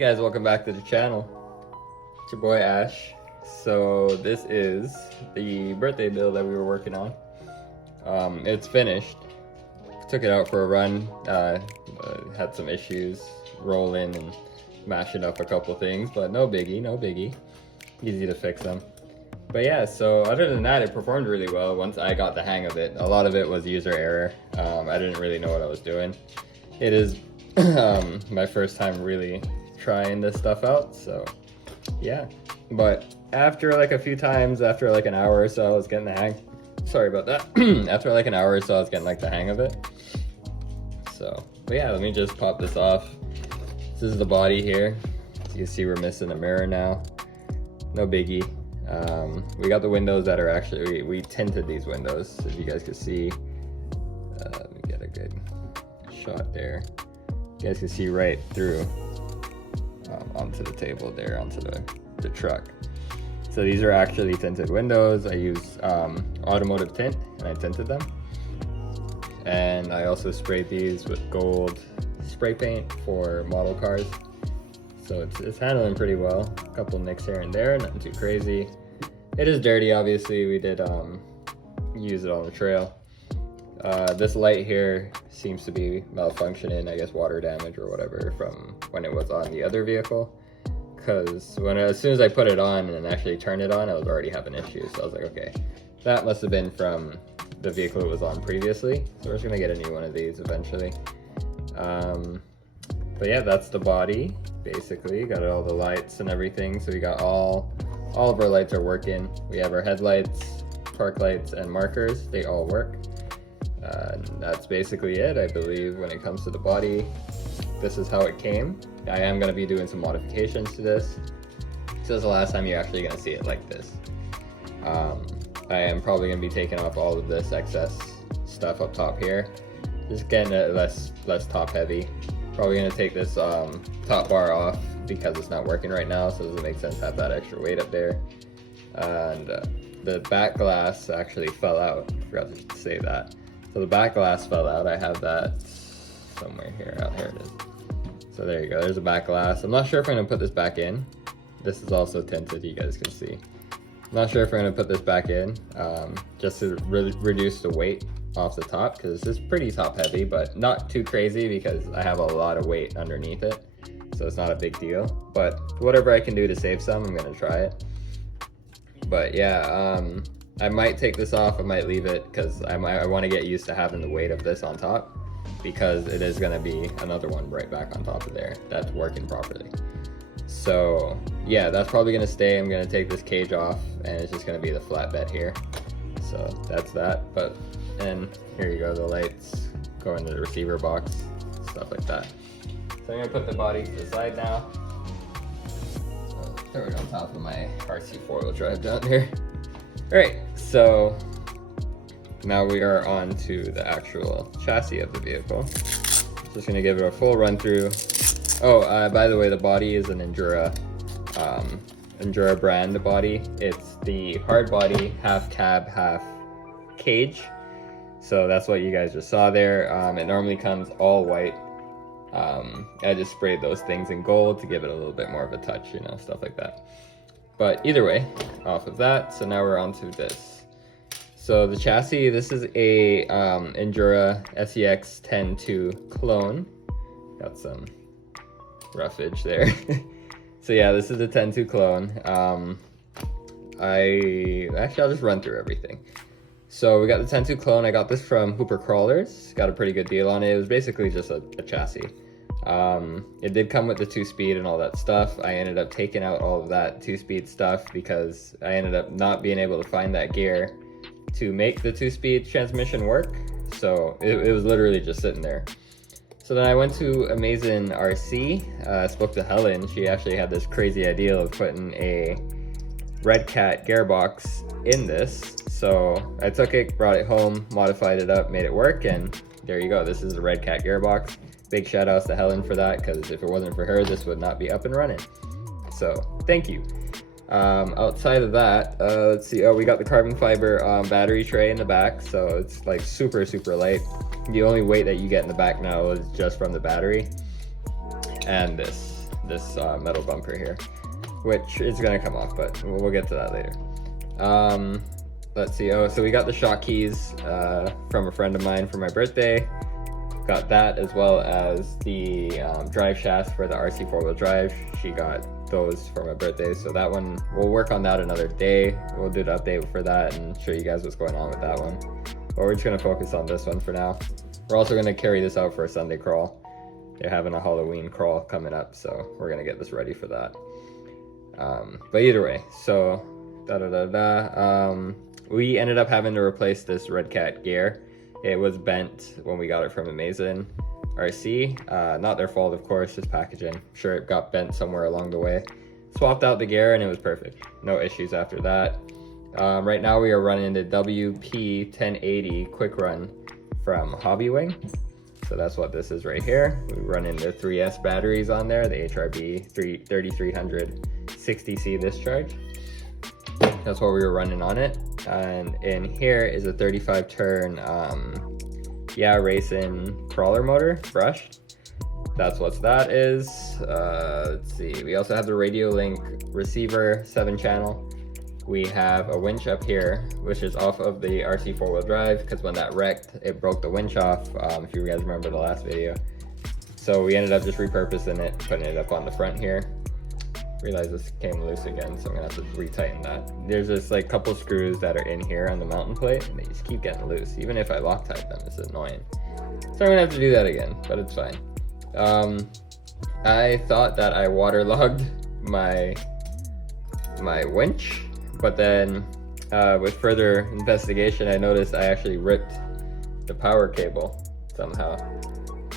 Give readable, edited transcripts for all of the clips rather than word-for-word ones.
Hey guys, welcome back to the channel. It's your boy Ash. So this is the birthday build that we were working on. It's finished. Took it out for a run. Had some issues rolling and mashing up a couple things, but no biggie. Easy to fix them. But yeah, so other than that, it performed really well once I got the hang of it. A lot of it was user error. I didn't really know what I was doing. It is my first time really trying this stuff out, so yeah. But after like a few times, after like an hour or so, I was getting the hang. Sorry about that. After like an hour or so, I was getting like the hang of it. So, but yeah, let me just pop this off. This is the body here. As you can see, we're missing a mirror now. No biggie. We got the windows that are actually, we tinted these windows, so if you guys can see. Let me get a good shot there. You guys can see right through onto the table there, onto the truck. So these are actually tinted windows. I used automotive tint and I tinted them. And I also sprayed these with gold spray paint for model cars. So it's handling pretty well. A couple nicks here and there, nothing too crazy. It is dirty, obviously. We did use it on the trail. This light here seems to be malfunctioning, I guess water damage or whatever from when it was on the other vehicle. Because as soon as I put it on and actually turned it on, I was already having issues. So I was like, okay, that must have been from the vehicle it was on previously. So we're just gonna get a new one of these eventually. But yeah, that's the body, basically. Got all the lights and everything. So we got all of our lights are working. We have our headlights, park lights, and markers. They all work. And that's basically it, I believe, when it comes to the body. This is how it came. I am going to be doing some modifications to this. This is the last time you're actually going to see it like this. I am probably going to be taking off all of this excess stuff up top here. Just getting it less top heavy. Probably going to take this top bar off because it's not working right now, so it doesn't make sense to have that extra weight up there. And the back glass actually fell out. I forgot to say that. So the back glass fell out. I have that somewhere here. Oh, here it is. So there you go. There's a back glass. I'm not sure if I'm going to put this back in. This is also tinted, you guys can see. I'm not sure if I'm going to put this back in just to reduce the weight off the top, because it's pretty top heavy, but not too crazy because I have a lot of weight underneath it. So it's not a big deal. But whatever I can do to save some, I'm going to try it. But yeah, I might take this off, I might leave it, because I want to get used to having the weight of this on top, because it is going to be another one right back on top of there that's working properly. So yeah, that's probably going to stay. I'm going to take this cage off, and it's just going to be the flatbed here. So that's that. And here you go, the lights go into the receiver box, stuff like that. So I'm going to put the body to the side now. Throw it on top of my RC 4-wheel drive down here. Alright, so now we are on to the actual chassis of the vehicle. Just gonna give it a full run through. Oh, by the way, the body is an Injora brand body. It's the hard body, half cab, half cage. So that's what you guys just saw there. It normally comes all white. I just sprayed those things in gold to give it a little bit more of a touch, you know, stuff like that. But either way, off of that, so now we're on to this. So the chassis, this is a Injora scx10ii clone. Got some roughage there. So yeah, this is a 10.2 clone. I'll just run through everything. So we got the 10.2 clone. I got this from Hooper Crawlers. Got a pretty good deal on it. It was basically just a chassis. It did come with the 2-speed and all that stuff. I ended up taking out all of that 2-speed stuff because I ended up not being able to find that gear to make the 2-speed transmission work. So it was literally just sitting there. So then I went to Amazing RC, spoke to Helen. She actually had this crazy idea of putting a Red Cat gearbox in this. So I took it, brought it home, modified it up, made it work, and there you go. This is a Red Cat gearbox. Big shout outs to Helen for that, because if it wasn't for her, this would not be up and running. So thank you. Outside of that, let's see. Oh, we got the carbon fiber battery tray in the back, so it's like super light. The only weight that you get in the back now is just from the battery and this this metal bumper here, which is gonna come off, but we'll get to that later. Let's see. Oh, so we got the shock keys from a friend of mine for my birthday. Got that, as well as the drive shafts for the RC 4-wheel drive. She got those for my birthday, so that one, we'll work on that another day. We'll do the update for that and show you guys what's going on with that one. But we're just gonna focus on this one for now. We're also gonna carry this out for a Sunday crawl. They're having a Halloween crawl coming up, so we're gonna get this ready for that. But either way, so we ended up having to replace this Red Cat gear. It was bent when we got it from Amazon RC. Not their fault, of course, just packaging. I'm sure it got bent somewhere along the way. Swapped out the gear and it was perfect. No issues after that. Right now we are running the WP1080 quick run from Hobbywing. So that's what this is right here. We run into 3S batteries on there, the HRB 3300 60C discharge. That's what we were running on it. And in here is a 35 turn racing crawler motor brushed. That's what that is. Let's see, we also have the radio link receiver 7-channel. We have a winch up here, which is off of the RC 4-wheel drive, because when that wrecked, it broke the winch off, if you guys remember the last video. So we ended up just repurposing it, putting it up on the front here. Realize this came loose again, so I'm gonna have to retighten that. There's just like couple screws that are in here on the mountain plate, and they just keep getting loose. Even if I Loctite them, it's annoying. So I'm gonna have to do that again, but it's fine. I thought that I waterlogged my winch, but then with further investigation, I noticed I actually ripped the power cable somehow.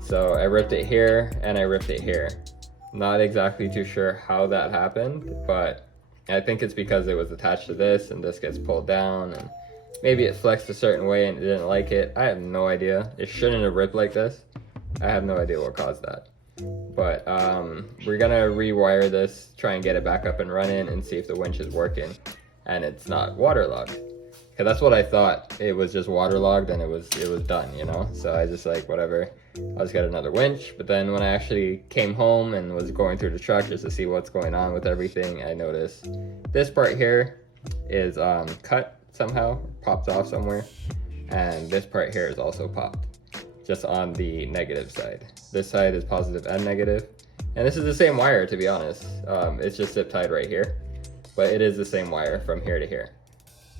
So I ripped it here and I ripped it here. Not exactly too sure how that happened, but I think it's because it was attached to this and this gets pulled down, and maybe it flexed a certain way and it didn't like it. I have no idea. It shouldn't have ripped like this. I have no idea what caused that. But we're gonna rewire this, try and get it back up and running and see if the winch is working and it's not waterlogged. Cause that's what I thought. It was just waterlogged and it was done, you know? So I just like, whatever, I'll just get another winch. But then when I actually came home and was going through the truck just to see what's going on with everything, I noticed this part here is cut somehow, popped off somewhere. And this part here is also popped, just on the negative side. This side is positive and negative. And this is the same wire, to be honest. It's just zip tied right here, but it is the same wire from here to here.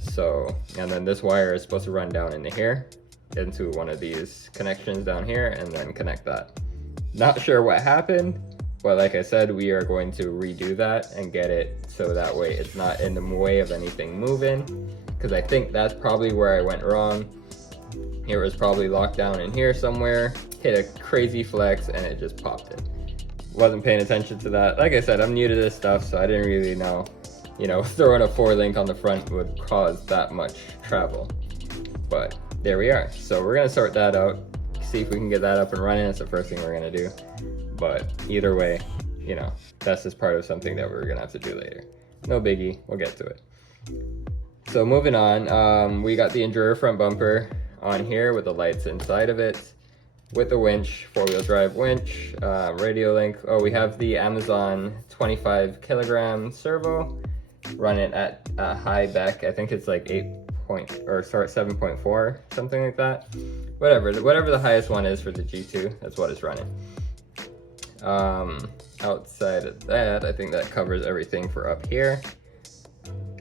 So, and then this wire is supposed to run down into here, into one of these connections down here, and then connect that. Not sure what happened, but like I said, we are going to redo that and get it so that way it's not in the way of anything moving, because I think that's probably where I went wrong. It was probably locked down in here somewhere, hit a crazy flex, and it just popped it. Wasn't paying attention to that. Like I said, I'm new to this stuff, so I didn't really know, you know, throwing a 4-link on the front would cause that much travel. But there we are. So we're gonna sort that out, see if we can get that up and running. That's the first thing we're gonna do. But either way, you know, that's just part of something that we're gonna have to do later. No biggie, we'll get to it. So moving on, we got the Injora front bumper on here with the lights inside of it, with the winch, 4-wheel drive winch, radio link. Oh, we have the Amazon 25 kilogram servo, run it at a high Beck. I think it's like 7.4, something like that. Whatever the highest one is for the G2, that's what it's running. Outside of that, I think that covers everything for up here.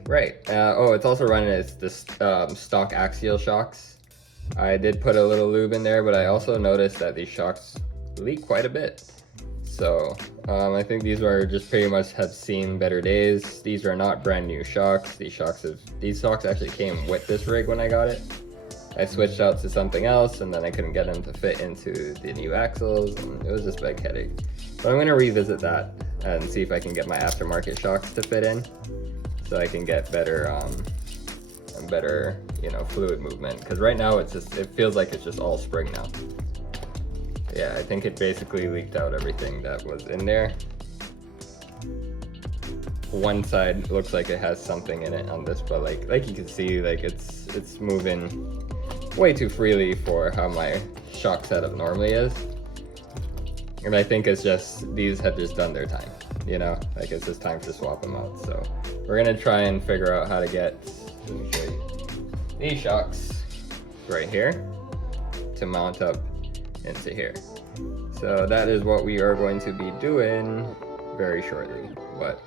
Right. Oh, it's also running as this stock axial shocks. I did put a little lube in there, but I also noticed that these shocks leak quite a bit. So I think these are just pretty much have seen better days. These are not brand new shocks. These shocks actually came with this rig when I got it. I switched out to something else, and then I couldn't get them to fit into the new axles, and it was just a big headache. But I'm gonna revisit that and see if I can get my aftermarket shocks to fit in, so I can get better, you know, fluid movement. Because right now it feels like it's just all spring now. Yeah, I think it basically leaked out everything that was in there. One side looks like it has something in it on this, but like you can see, like it's moving way too freely for how my shock setup normally is. And I think it's just, these have just done their time. you know, like it's just time to swap them out. So we're gonna try and figure out how to get, let me show you, these shocks right here to mount up into here. So that is what we are going to be doing very shortly. But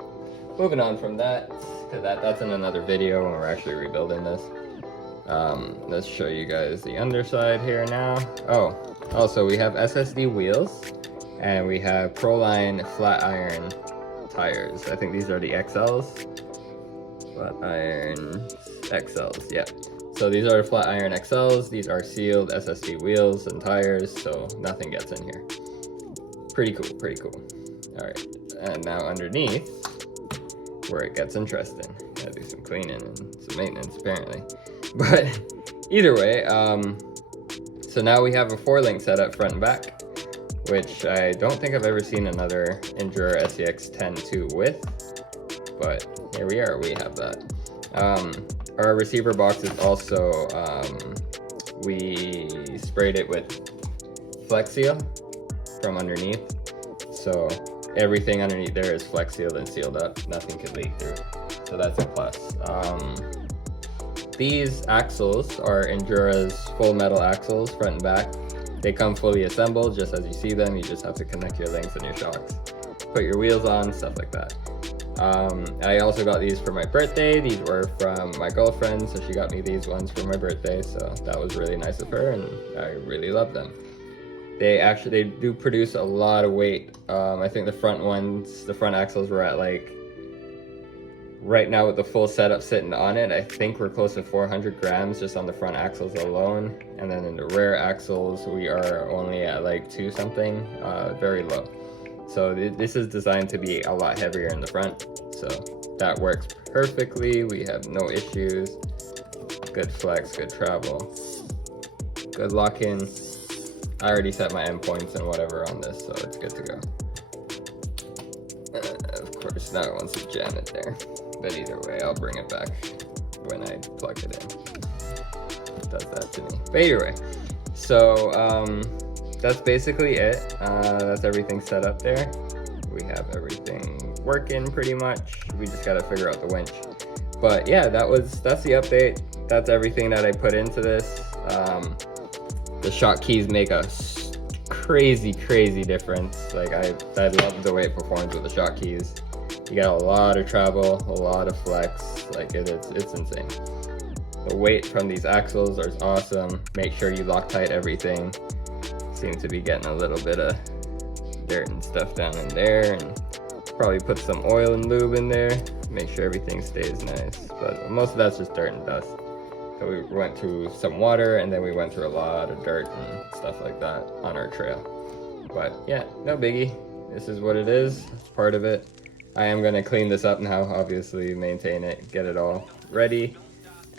moving on from that, because that's in another video when we're actually rebuilding this. Let's show you guys the underside here now. Oh, also we have SSD wheels and we have Proline flat iron tires. I think these are the XLs. Flat iron XLs, yeah. So these are flat iron XLs. These are sealed SSD wheels and tires, so nothing gets in here. Pretty cool, pretty cool. All right, and now underneath, where it gets interesting. Gotta do some cleaning and some maintenance apparently. But either way, so now we have a 4-link setup front and back, which I don't think I've ever seen another Injora scx10ii with, but here we are, we have that. Our receiver box is also, we sprayed it with Flex Seal from underneath, so everything underneath there is Flex Sealed and sealed up, nothing could leak through, so that's a plus. These axles are Injora's full metal axles, front and back. They come fully assembled, just as you see them. You just have to connect your links and your shocks, put your wheels on, stuff like that. I also got these for my birthday. These were from my girlfriend, so she got me these ones for my birthday, so that was really nice of her, and I really love them. They do produce a lot of weight. I think the front axles were at like, right now with the full setup sitting on it, I think we're close to 400 grams just on the front axles alone. And then in the rear axles, we are only at like 2 something, very low. So this is designed to be a lot heavier in the front. So that works perfectly. We have no issues. Good flex, good travel, good lock-in. I already set my endpoints and whatever on this, so it's good to go. Of course, now it wants to jam it there. But either way, I'll bring it back when I plug it in. It does that to me. But either way, so that's basically it. That's everything set up there. We have everything working pretty much. We just gotta figure out the winch. But yeah, that's the update. That's everything that I put into this. The shock keys make a crazy difference. Like I love the way it performs with the shock keys. You got a lot of travel, a lot of flex, like it's insane. The weight from these axles is awesome. Make sure you Loctite everything. Seem to be getting a little bit of dirt and stuff down in there, and probably put some oil and lube in there. Make sure everything stays nice, but most of that's just dirt and dust. So we went through some water, and then we went through a lot of dirt and stuff like that on our trail. But yeah, no biggie. This is what it is. It's part of it. I am going to clean this up now, obviously, maintain it, get it all ready,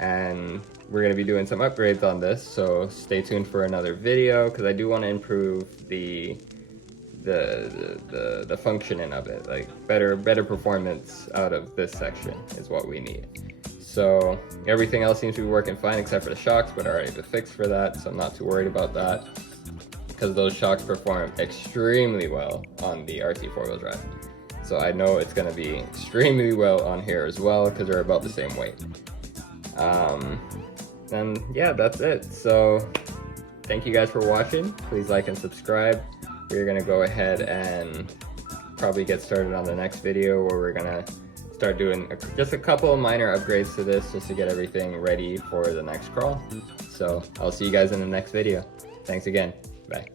and we're going to be doing some upgrades on this, so stay tuned for another video, because I do want to improve the functioning of it. Like better performance out of this section is what we need. So everything else seems to be working fine except for the shocks, but I already have a fix for that, so I'm not too worried about that, because those shocks perform extremely well on the RC 4-wheel drive. So I know it's going to be extremely well on here as well, because they're about the same weight. And yeah, that's it. So thank you guys for watching. Please like and subscribe. We're going to go ahead and probably get started on the next video, where we're going to start doing just a couple of minor upgrades to this, just to get everything ready for the next crawl. So I'll see you guys in the next video. Thanks again. Bye.